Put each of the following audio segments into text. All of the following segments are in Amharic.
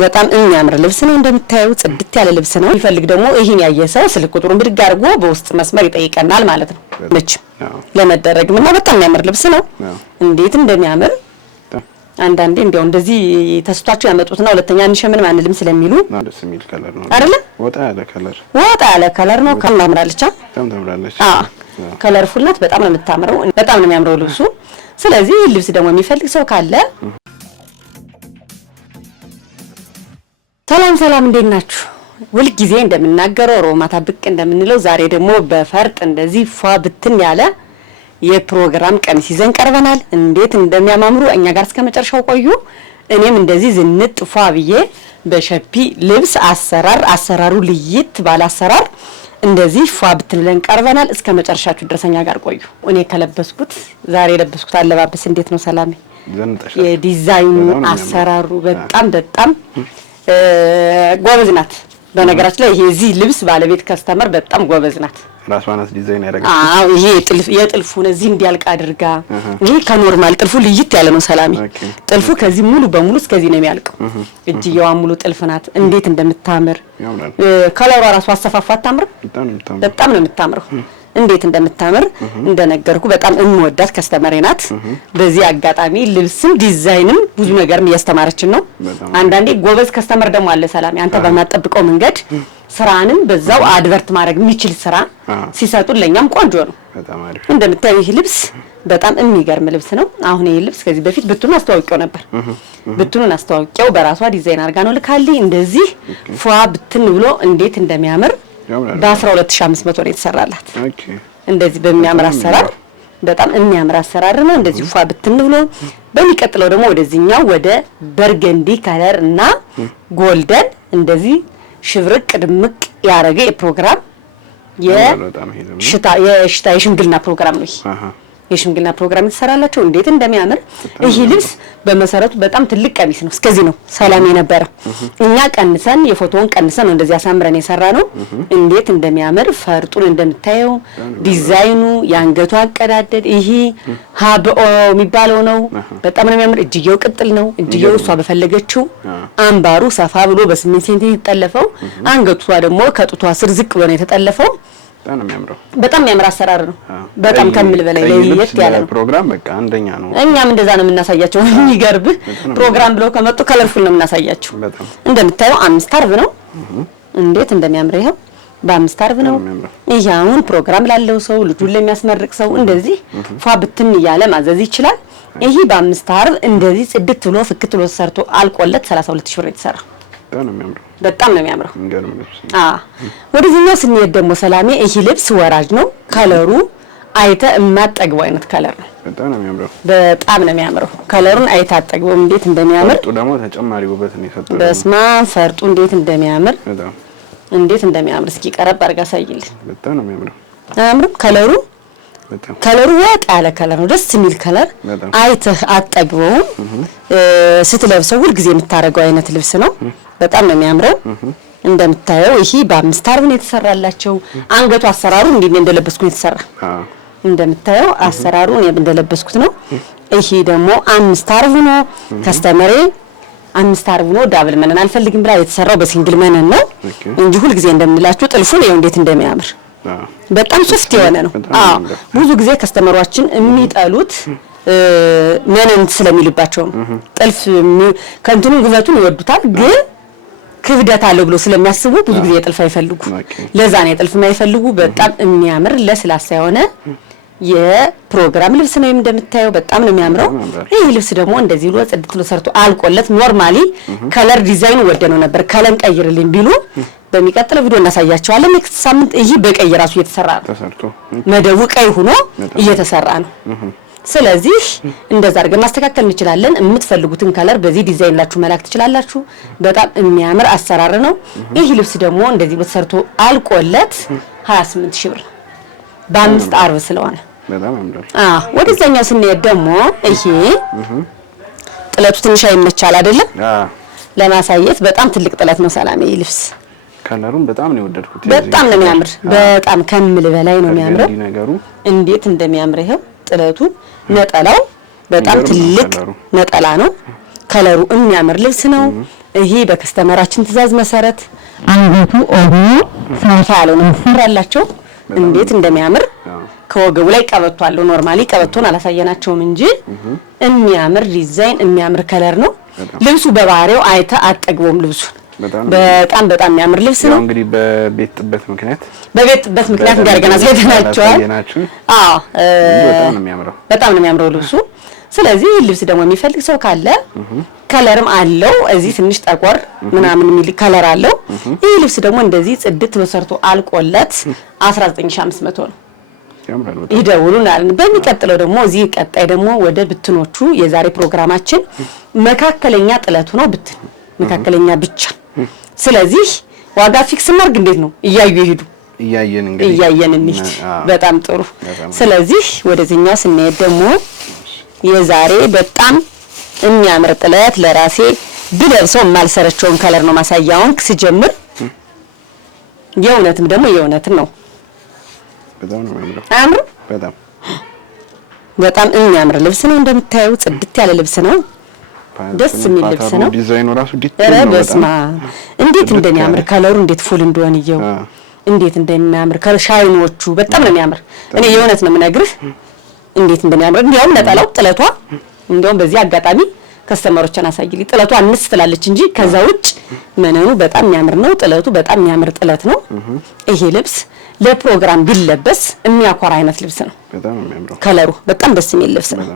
በጣም የሚያምር ልብስ ነው እንደምታዩት ጽድት ያለ ልብስ ነው ይፈልግ ደግሞ ይሄን ያየሰው ስልክ ቁጥሩን ብድግ አድርጎ በውስጥ መስመር ይጠይቀናል ማለት ነው ልጅ ለመደረግ እና በጣም የሚያምር ልብስ ነው እንዴት እንደሚያምር አንዳንዴ እንዴው እንደዚህ ተስቷቸው ያመጡትና ሁለተኛ አንሸምን ማንልም ስለሚሉ ደስ የሚል ከለር ነው አይደለ ወጣ ያለ ከለር ነው ከማምራለች ከለርፉል ናት በጣም ነው የምታምረው በጣም ነው የሚያምረው ልብሱ ስለዚህ ልብስ ደግሞ የሚፈልግ ሰው ካለ ሰላም እንዴት ናችሁ ሁሉ ጊዜ እንደምናገረው ሮማታ ብቅ እንደምንለው ዛሬ ደግሞ በፈርጥ እንደዚህ ፏ ብትን ያለ የፕሮግራም ቀሚስ ይዘን ቀርበናል እንዴት እንደሚያማምሩ እኛ ጋር እስከ መጨረሻው ቆዩ እኔም እንደዚህ ዝንጥ ፏ ብዬ በሸፒ ልብስ አሰራሩ ልይት ባለ አሰራር እንደዚህ ፏ ብትለን ቀርበናል እስከ መጨረሻችሁ ድረሰኛ ጋር ቆዩ እኔ ከለበስኩት ዛሬ ለበስኩት አለባበስ እንዴት ነው ሰላሜ የዲዛይኑ አሰራሩ በጣም ጎበዝ ናት በነገራችን ላይ ይሄ እዚህ ልብስ ባለቤት ከስተመር በጣም ጎበዝ ናት ራስዋናስ ዲዛይን ያደርጋል ይሄ የጥልፉን እዚህ እንዲያልቅ አድርጋ ይሄ ከኖርማል ጥልፉ ልይት ያለ ነው ሰላሜ ጥልፉ ከዚህ ሙሉ በሙሉ እስከዚህ ነው የሚያልቀው እጅየዋ ሙሉ ጥልፍ ናት እንዴት እንደምታምር ከለሯ ራሱ አሰፋፋት ታምር በጣም ነው የምታምረው እንዴት እንደምታምር እንደነገርኩ በጣም እንወዳት ከስተመሬ ናት በዚህ አጋጣሚ ልብስም ዲዛይንም ብዙ ነገርም ያስተማረችን ነው አንዳንዴ ጎበዝ ከስተመር ደግሞ አለ ሰላም አንተ በማጠብቀው መንገድ ስራንም በዛው አድቨርት ማድረግ የሚችል ስራ ሲሰጡን ለኛም ቆንጆ ነው በጣም አሪፍ እንደምታዩ ይሄ ልብስ በጣም የሚገርም ልብስ ነው አሁን ይሄ ልብስ ከዚህ በፊት ብቱን አስተዋውቀው ነበር ብቱን አስተዋውቀው በራሷ ዲዛይን አርጋ ነው ልካልኝ እንደዚህ ፏ ብትን ብሎ እንዴት እንደሚያምር በ12500 ነው የተሰራላት እንደዚህ በሚያምር አሰራር በጣም የሚያምር አሰራር ነው እንደዚህ ፏ ብትን ብሎ በሚቀጥለው ደግሞ ወደዚህኛው ወደ በርገንዲ ከለር እና ጎልደን እንደዚህ ሽብርቅ ድምቅ ያረገ የፕሮግራም የሽምግልና ፕሮግራም ነው የሽምግልና ፕሮግራም የተሰራላቸው እንዴት እንደሚያምር ይሄ ልብስ በመሰረቱ በጣም ትልቅ ቀሚስ ነው እስከዚህ ነው ሰላም የነበረ እኛ ቀንሰን የፎቶውን ቀንሰን ነው እንደዚህ አሳምረን የሰራ ነው እንዴት እንደሚያምር ፈርጡን እንደምታየው ዲዛይኑ ያንገቱ አቀዳደድ ይሄ ሀብኦ የሚባለው ነው በጣም ነው የሚያምር እጅየው ቅጥል ነው እጅየው እሷ በፈለገችው አምባሩ ሰፋ ብሎ በ8 ሴንቲ የተጠለፈው አንገቷ ደግሞ ከጡቷ ስር ዝቅ ብሎ ነው የተጠለፈው በጣም የሚያምር አሰራር ነው በጣም ከመል በላይ ለየት ያለ ፕሮግራም በቃ አንደኛ ነው እኛም እንደዛ ነው የምናሳያቸው የሚገርብ ፕሮግራም ብለው ከመጡ ከለርፉል ነው የምናሳያቸው እንደምታዩ 5 አርብ ነው እንዴት እንደሚያምር ይሄው በ5 አርብ ነው ይሄውን ፕሮግራም ላለው ሰው ልጁን ለሚያስመርቅ ሰው እንደዚህ ፏ ብትን ያለ ማዘዝ ይችላል ይሄ በ5 አርብ እንደዚህ ጽድት ብሎ ፍክት ብሎ ሰርቶ አልቆለት 32000 ብር የተሰራ በጣም ነው የሚያምረው ወደዚህኛው ስንሄድ ደግሞ ሰላሜ ይሄ ልብስ ወራጅ ነው ከለሩ አይተ የማጠግበው አይነት ከለር ነው በጣም ነው የሚያምረው ከለሩን አይተ አጠግበው እንዴት እንደሚያምር ፈርጡ ደግሞ ተጨማሪ ውበት ነው የሰጠው በስማ ፈርጡ እንዴት እንደሚያምር እስኪ ቀረብ አድርጋ ሳይልኝ በጣም ነው የሚያምረው አያምርም ከለሩ ወጣ ያለ ከለር ነው ደስ የሚል ከለር አይተ አጠግበው ስትለብሰው ሁሉ ጊዜ የምታረገው አይነት ልብስ ነው በጣም ነው የሚያምረው እንደምታየው ይሄ በ5 አርብ ነው የተሰራላቸው አንገቱ አሰራሩ እንዴት እንደለበስኩት የተሰራ እንደምታየው አሰራሩ እኔ እንደለበስኩት ነው ይሄ ደግሞ 5 አርብ ነው ከስተመሬ 5 አርብ ነው ዳብል መነን አልፈልግም ብላ የተሰራው በሲንግል መነን ነው እንጂ ሁሉ ጊዜ እንደምንላችሁ ጥልፉን ይሄው እንዴት እንደሚያምር በጣም ሶፍት የሆነ ነው ብዙ ጊዜ ከስተመሯችን የሚጠሉት መነን ስለሚልባቸው ነው ጥልፍ ከንቱን ግበቱን ይወዱታል ግን ክብደት አለው ብሎ ስለሚያስቡ ብዙ ጊዜ ጥልፍ አይፈልጉ ለዛ ነው ጥልፍ የማይፈልጉ በጣም የሚያምር ለስላሳ የሆነ የፕሮግራም ልብስ ነው እንደምታየው በጣም ነው የሚያምረው ይሄ ልብስ ደግሞ እንደዚህ ብሎ ጽድት ብሎ ሰርቶ አልቆለት ኖርማሊ ከለር ዲዛይኑ ወደነው ነበር ከለም ቀይርልኝ ቢሉ በሚቀጥለው ቪዲዮ እናሳያቸዋለን ኔክስት ሳምንት ይሄ በቀይ ራሱ እየተሰራ ነው መደቡ ቀይ ሆኖ እየተሰራ ነው ስለዚህ እንደዛ አድርገን ማስተካከል እንችላለን የምትፈልጉትን ከለር በዚህ ዲዛይን ላችሁ መላክ ትችላላችሁ በጣም የሚያምር አሰራር ነው ይሄ ልብስ ደግሞ እንደዚህ በተሰርቶ አልቆለት 28000 ብር በ5 አርብ ስለሆነ በጣም ያምራል ወደዛኛው ስንሄድ ደግሞ ይሄ ጥለቱ ትንሽ አይመቻል አይደለም ለማሳየት በጣም ትልቅ ጥለት ነው ሰላም ይሄ ልብስ ከለሩን በጣም ነው የወደድኩት በጣም ነው የሚያምር በጣም ከመል በላይ ነው የሚያምረው እንዴት እንደሚያምር ይሄው ጥለቱ ነጠላው በጣም ትልቅ ነጠላ ነው ከለሩ የሚያምር ልብስ ነው ይሄ በከስተመራችን ትእዛዝ መሰረት አንገቱ ኦብኒ ሰፋ ያለው ነው ፈራላቸው እንዴት እንደሚያምር ከወገቡ ላይ ቀበቶ አለው ኖርማሊ ቀበቶን አላሳየናቸውም እንጂ የሚያምር ዲዛይን የሚያምር ከለር ነው ልብሱ በባህሪው አይተ አጠግቦም ልብሱ በጣም የሚያምር ልብስ ነው እንግዲህ በቤት ጥበት ምክንያት እንዲያርገና ዘይተናቸዋል በጣም ነው የሚያምረው ልብሱ ስለዚህ ልብስ ደግሞ የሚፈልግ ሰው ካለ ከለርም አለው እዚህ ትንሽ ጠቆር ምናምን የሚል ከለር አለው ይሄ ልብስ ደግሞ እንደዚህ ጽድት ተሰርቶ አልቆለት 19500 ነው ይደውሉናል በሚቀጥለው ደግሞ እዚህ ቀጣይ ደግሞ ወደ ብትኖቹ የዛሬ ፕሮግራማችን መካከለኛ ጥለቱ ነው ብትን መካከለኛ ብቻ ስለዚህ ዋጋ ፊክስ ማርግ እንዴት ነው እያዩ ይሄዱ እያየን እንሂድ በጣም ጥሩ ስለዚህ ወደዚህኛው ስንሄድ ደግሞ የዛሬ በጣም የሚያምር ጥለት ለራሴ ብለብሰው ማልሰረቸውን ከለር ነው ማሳያውን ሲጀምር የእውነትም ደግሞ የእውነትን ነው በጣም ነው የሚያምረው በጣም የሚያምር ልብስ ነው እንደምታዩ ጽድት ያለ ልብስ ነው ደስ የሚል ልብስ ነው ዲዛይኑ ራሱ ዲቴል ነው በስማ እንዴት እንደሚያምር ከለሩ እንዴት ፉል እንደሆነ ይየው እንዴት እንደሚያምር ከሻይኖቹ በጣም ነው የሚያምር እኔ የእውነት ነው የምነግርህ እንዴት እንደሚያምር እንዲያውም ነጠላው ጥለቷ እንዲያውም በዚህ አጋጣሚ ከስተመሮችን አሳይልኝ ጥለቷ አንስ ትላለች እንጂ ከዛ ውጭ መነኑ በጣም የሚያምር ነው ጥለቱ በጣም የሚያምር ጥለት ነው ይሄ ልብስ ለፕሮግራም ቢለበስ የሚያኮራ አይነት ልብስ ነው በጣም የሚያምረው ከለሩ በጣም ደስ የሚል ልብስ ነው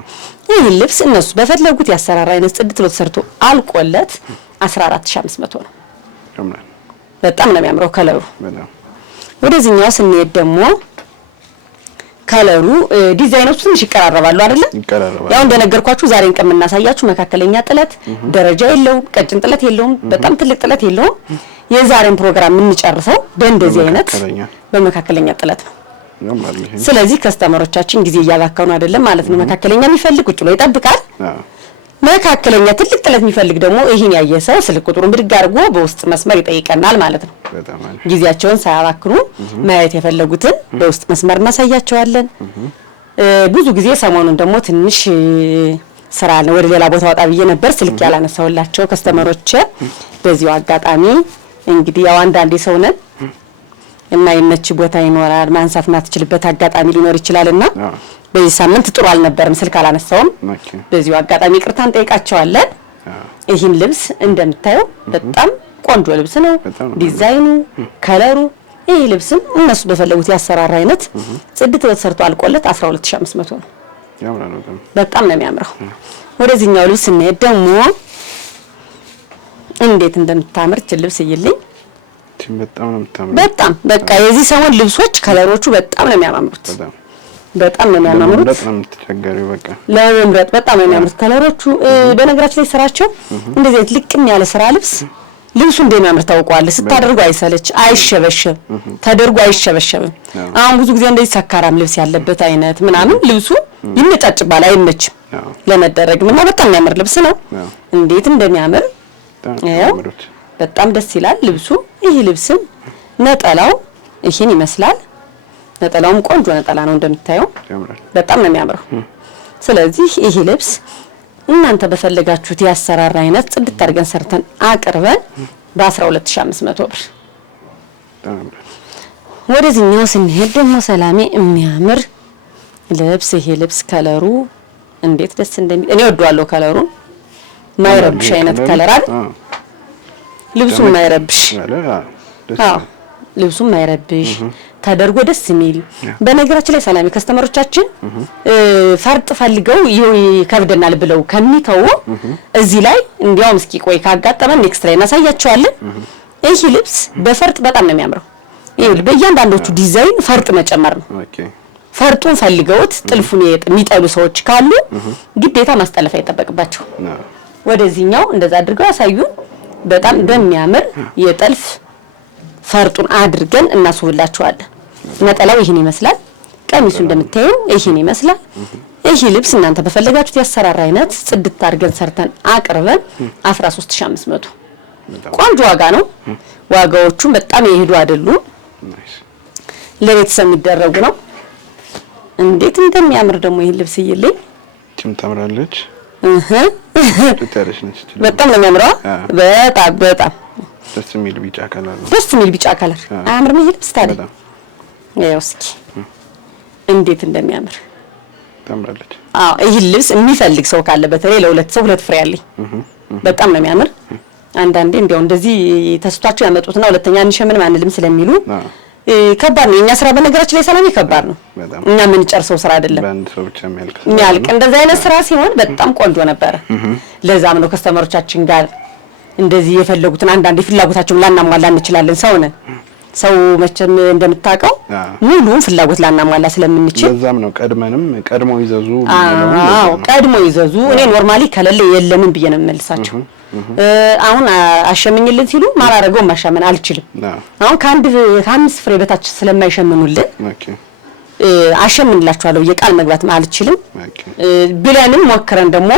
ይሄ ልብስ እነሱ በፈለጉት ያሰራራ አይነት ጽድት ብሎ ተሰርቶ አልቆለት 14500 ነው በጣም ነው የሚያምረው ከለሩ ወደዚህኛው ስንሄድ ደግሞ ከለሩ ዲዛይኖቹ ትንሽ ይቀራረባሉ አይደል ያው እንደነገርኳችሁ ዛሬን ቀምናሳያችሁ መካከለኛ ጥለት ደረጃ የለውም ቀጭን ጥለት የለውም በጣም ትልቅ ጥለት የለውም የዛሬን ፕሮግራም የምንጨርሰው በእንደዚህ አይነት በመካከለኛ ጥለት ነው ስለዚህ ከስተመሮቻችን ጊዜ እያባከኑ አይደለም ማለት ነው መካከለኛ የሚፈልግ ቁጭ ብሎ ይጠብቃል መካከለኛ ትልቅ ጥለት የሚፈልግ ደግሞ ይሄን ያየሰው ስልክ ቁጥሩን ብድግ አድርጎ በውስጥ መስመር ይጠይቀናል ማለት ነው ጊዜያቸውን ሳያባክኑ ማየት የፈለጉትን በውስጥ መስመር እናሳያቸዋለን ብዙ ጊዜ ሰሞኑን ደግሞ ትንሽ ስራ ነው ወደ ሌላ ቦታ ወጣ ብዬ ነበር ስልክ ያላነሳውላቸው ከስተመሮች በዚሁ አጋጣሚ እንግዲህ ያው አንዳንዴ ሰው ነን የማይመች ቦታ ይኖራል ማንሳት ማትችልበት አጋጣሚ ሊኖር ይችላልና በዚህ ሳምንት ጥሩ አልነበረም ስልክ አላነሳውም በዚሁ አጋጣሚ ይቅርታን ጠይቃቸዋለን ይሄን ልብስ እንደምታዩ በጣም ቆንጆ ልብስ ነው ዲዛይኑ ከለሩ ይሄ ልብስም እነሱ በፈለጉት ያሰራራ አይነት ጽድት ተሰርቶ አልቆለት 12500 ነው በጣም ነው የሚያምረው ወደዚህኛው ልብስ እንሄድ ደግሞ እንዴት እንደምታምር ልብስ ይልኝ በጣም ነው የምታምረው በጣም በቃ የዚህ ሰሞን ልብሶች ከለሮቹ በጣም ነው የሚያማምሩት በጣም ነው የሚያማምሩት በጣም ተቸገረው በቃ ለመምረጥ በጣም ነው የሚያምሩት ከለሮቹ በነገራችን ላይ ስራቸው እንደዚህ አይነት ልቅም ያለ ስራ ልብስ ልብሱ እንደሚያምር ታውቀዋለህ ስታደርጉ አይሰለች አይሸበሸብ ተደርጎ አይሸበሸብም አሁን ብዙ ጊዜ እንደዚህ ሰካራም ልብስ ያለበት አይነት ምናምን ልብሱ ይመጫጭባል አይመችም ለመደረግም እና በጣም የሚያምር ልብስ ነው እንዴት እንደሚያምር በጣም ደስ ይላል ልብሱ ይሄ ልብስም ነጠላው ይሄን ይመስላል ነጠላውም ቆንጆ ነጠላ ነው እንደምታየው በጣም ነው የሚያምረው ስለዚህ ይሄ ልብስ እናንተ በፈለጋችሁት ያሰራራ አይነት ጽድት አድርገን ሰርተን አቅርበን በ12500 ብር ወደዚህኛው ስንሄድ ደግሞ ሰላሜ የሚያምር ልብስ ይሄ ልብስ ከለሩ እንዴት ደስ እንደሚል እኔ ወደዋለሁ ከለሩን ማይረብሽ አይነት ከለር አይደል ልብሱ ማይረብሽ ልብሱ ማይረብሽ ተደርጎ ደስ የሚል በነገራችን ላይ ሰላም ከስተመሮቻችን ፈርጥ ፈልገው ይከብደናል ብለው ከሚተው እዚህ ላይ እንዲያውም እስኪ ቆይ ካጋጠመን ኔክስት ላይ እናሳያቸዋለን ይሄ ልብስ በፈርጥ በጣም ነው የሚያምረው ይሄ በእያንዳንዶቹ ዲዛይን ፈርጥ መጨመር ነው ፈርጡን ፈልገውት ጥልፉን የሚጠሉ ሰዎች ካሉ ግዴታ ማስጠለፍ አይጠበቅባቸው ወደዚህኛው እንደዛ አድርገው ያሳዩን በጣም በሚያምር የጥልፍ ፈርጡን አድርገን እናስውላቸዋለን ነጠላው ይሄን ይመስላል ቀሚሱ እንደምታዩ ይሄን ይመስላል ይሄ ልብስ እናንተ በፈለጋችሁት ያሰራራ አይነት ጽድት አድርገን ሰርተን አቅርበን 13500 ቆንጆ ዋጋ ነው ዋጋዎቹም በጣም ይሄዱ አይደሉም ለቤተሰብ የሚደረጉ ነው እንዴት እንደሚያምር ደግሞ ይሄ ልብስ ይልኝ ቲም ታምራለች ትታረሽ ነች። በጣም ነው የሚያምረው። በጣም ደስ የሚል ቢጫ ከለር ነው። ደስ የሚል ቢጫ ከለር አያምርም? ይሄ ልብስ ታዲያ ያው እስኪ እንዴት እንደሚያምር ታምራለች። ይሄ ልብስ የሚፈልግ ሰው ካለ በተለይ ለሁለት ሰው ሁለት ፍሬ አለኝ። በጣም ነው የሚያምር። አንዳንዴ እንዲያው እንደዚህ ተስቷቸው ያመጡትና ሁለተኛ እንሸምን ማንልም ስለሚሉ ከባድ ነው። የኛ ስራ በነገራችን ላይ ሰላም ከባድ ነው። እኛ ምን ጨርሰው ስራ አይደለም በአንድ ሰው ብቻ የሚያልቅ እንደዚህ አይነት ስራ ሲሆን በጣም ቆንጆ ነበር። ለዛም ነው ከስተመሮቻችን ጋር እንደዚህ የፈለጉትን አንዳንዴ ፍላጎታቸውን ላናሟላ እንችላለን። ሰው ነን። ሰው መቼም እንደምታውቀው ሙሉውን ፍላጎት ላናሟላ ስለምንችል ለዛም ነው ቀድሞ ይዘዙ። ቀድሞ ይዘዙ። እኔ ኖርማሊ ከሌለ የለምን ብዬ ነው የምመልሳቸው። አሁን አሸምኝልን ሲሉ ማላረገው ማሻመን አልችልም። አሁን ከአምስት ፍሬ በታች ስለማይሸምኑልን አሸምንላችኋለሁ የቃል መግባት አልችልም። ብለንም ሞክረን ደግሞ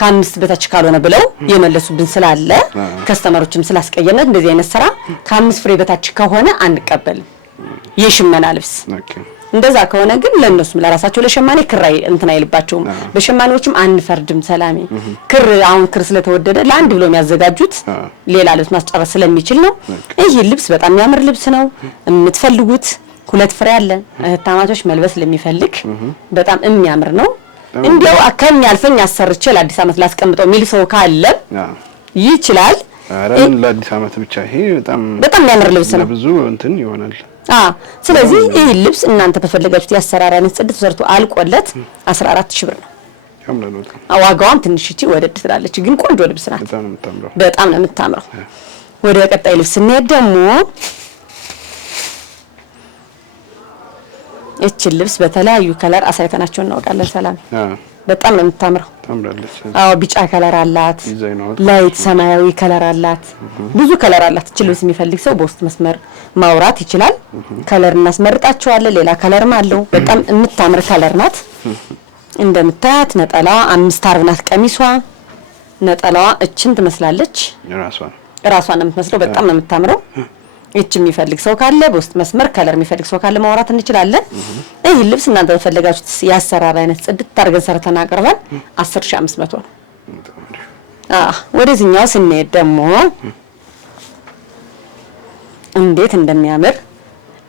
ከአምስት በታች ካልሆነ ብለው የመለሱብን ስላለ ከስተመሮችም ስላስቀየመን እንደዚህ አይነት ስራ ከአምስት ፍሬ በታች ከሆነ አንቀበልም የሽመና ልብስ። እንደዛ ከሆነ ግን ለነሱም ለራሳቸው ለሸማኔ ክራይ እንትና አይልባቸውም። በሸማኔዎችም አንፈርድም። ሰላሜ አሁን ክር ስለተወደደ ለአንድ ብለው የሚያዘጋጁት ሌላ ልብስ ማስጨረስ ስለሚችል ነው። ይሄ ልብስ በጣም የሚያምር ልብስ ነው። የምትፈልጉት ሁለት ፍሬ አለ። እህታማቾች መልበስ ለሚፈልግ በጣም የሚያምር ነው። እንዲያው ከሚያልፈኝ አሰርቼ ለአዲስ አመት ላስቀምጠው የሚል ሰው ካለ ይችላል። አረን ለአዲስ አመት ብቻ ይሄ በጣም የሚያምር ልብስ ነው። ብዙ እንትን ይሆናል። ስለዚህ ይሄ ልብስ እናንተ በፈለጋችሁት ያሰራር አይነት ጽድት ተሰርቶ አልቆለት 14000 ብር ነው። ዋጋዋም ትንሽ እቺ ወደድ ትላለች፣ ግን ቆንጆ ልብስ ናት። በጣም ነው የምታምረው። ወደ ቀጣይ ልብስ እንሄድ ደግሞ እቺ ልብስ በተለያዩ ከለር አሳይተናቸው እናውቃለን። ሰላም በጣም ነው የምታምረው። ታምራለች። ቢጫ ከለር አላት፣ ላይት ሰማያዊ ከለር አላት፣ ብዙ ከለር አላት። እቺ ልብስ የሚፈልግ ሰው በውስጥ መስመር ማውራት ይችላል። ከለር እናስመርጣቸዋለን። ሌላ ከለርም አለው። በጣም የምታምር ከለር ናት። እንደምታያት ነጠላዋ 5 አርብ ናት። ቀሚሷ ነጠላዋ እችን ትመስላለች። ራሷን ነው የምትመስለው። በጣም ነው የምታምረው። እቺ የሚፈልግ ሰው ካለ በውስጥ መስመር ከለር የሚፈልግ ሰው ካለ ማውራት እንችላለን። ይሄ ልብስ እናንተ በፈለጋችሁት ያሰራር አይነት ጽድት አድርገን ሰርተን አቅርበን 10500 ነው። ወደዚህኛው ስንሄድ ደግሞ እንዴት እንደሚያምር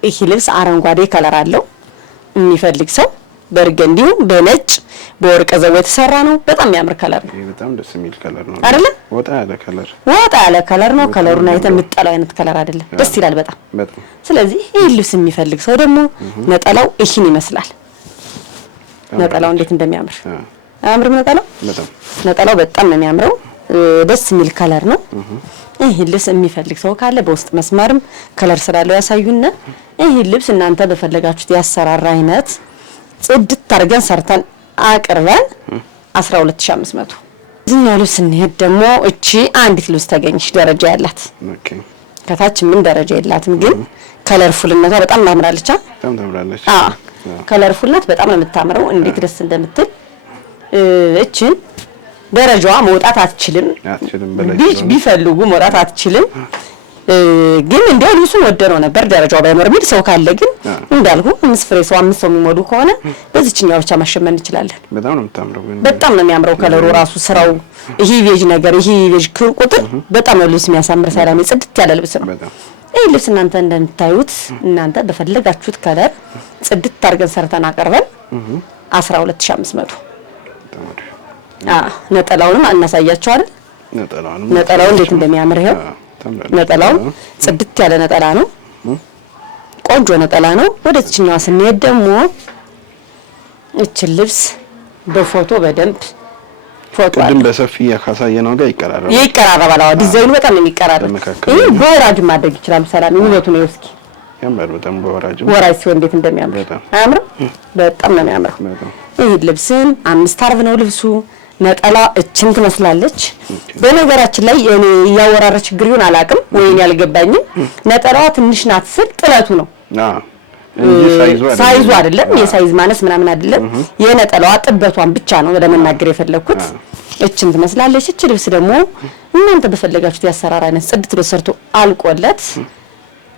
ይሄ ልብስ አረንጓዴ ከለር አለው። የሚፈልግ ሰው በርገንዲው በነጭ በወርቅ ዘው የተሰራ ነው። በጣም የሚያምር ከለር ነው። በጣም ደስ የሚል ከለር ነው አይደለ? ወጣ ያለ ከለር ነው። ከለሩን አይተህ የምትጠላው አይነት ከለር አይደለም። ደስ ይላል በጣም። ስለዚህ ይሄ ልብስ የሚፈልግ ሰው ደግሞ ነጠላው ይህን ይመስላል። ነጠላው እንዴት እንደሚያምር አያምርም? ነጠላው በጣም ነው የሚያምረው። ደስ የሚል ከለር ነው። ይሄ ልብስ የሚፈልግ ሰው ካለ በውስጥ መስመርም ከለር ስላለው ያሳዩና ይሄ ልብስ እናንተ በፈለጋችሁት ያሰራር አይነት ጽድት አድርገን ሰርተን አቅርበን 12500። እዚህኛው ልብስ እንሄድ ደግሞ እቺ አንዲት ልብስ ተገኘች ደረጃ ያላት። ከታች ምን ደረጃ የላትም፣ ግን ከለርፉልነቷ በጣም ታምራለች። ከለርፉልነት በጣም ነው የምታምረው። እንዴት ደስ እንደምትል እቺን ደረጃዋ መውጣት አትችልም። ቢፈልጉ መውጣት አትችልም። ግን እንደው ልብሱን ወደረው ነበር ደረጃው ባይኖር ቢል ሰው ካለ ግን እንዳልኩ 5 ፍሬ ሰው 5 ሰው የሚሞዱ ከሆነ በዚህኛው ብቻ ማሸመን እንችላለን። በጣም ነው የሚያምረው ከለሩ ራሱ ስራው። ይሄ ቬጅ ነገር ይሄ ቬጅ ቁጥር በጣም ነው ልብስ የሚያሳምር። ሰላም ጽድት ያለ ልብስ ነው። ይሄ ልብስ እናንተ እንደምታዩት እናንተ በፈለጋችሁት ከለር ጽድት አድርገን ሰርተን አቀርበን 12500። ነጠላውንም እናሳያችሁ አይደል? ነጠላው እንዴት እንደሚያምር ይሄው። ነጠላው ጽድት ያለ ነጠላ ነው። ቆንጆ ነጠላ ነው። ወደዚህኛው ስንሄድ ደግሞ እቺ ልብስ በፎቶ በደንብ ፎቶ ቅድም በሰፊ ያካሳየነው ጋር ይቀራረባል። አዎ ዲዛይኑ በጣም ነው የሚቀራረብ። ይሄ በወራጅ ማድረግ ይችላል። ሰላም ውበቱ ነው። እስኪ ያምራል በጣም በወራጅ ሲሆን እንዴት እንደሚያምር አያምርም? በጣም ነው የሚያምረው። ይሄ ልብስን 5 አርብ ነው ልብሱ። ነጠላ እችን ትመስላለች። በነገራችን ላይ እኔ ያወራረ ችግር ይሁን አላቅም ወይን ያልገባኝም ነጠላዋ ትንሽ ናት ስል ጥለቱ ነው ሳይዙ አይደለም። የሳይዝ ማነስ ምናምን አይደለም። የነጠላዋ ጥበቷን ብቻ ነው ለመናገር የፈለኩት። እችን ትመስላለች። እቺ ልብስ ደግሞ እናንተ በፈለጋችሁት ያሰራር አይነት ጽድት ተሰርቶ አልቆለት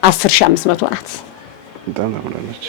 10500 ናት። በጣም አምራለች።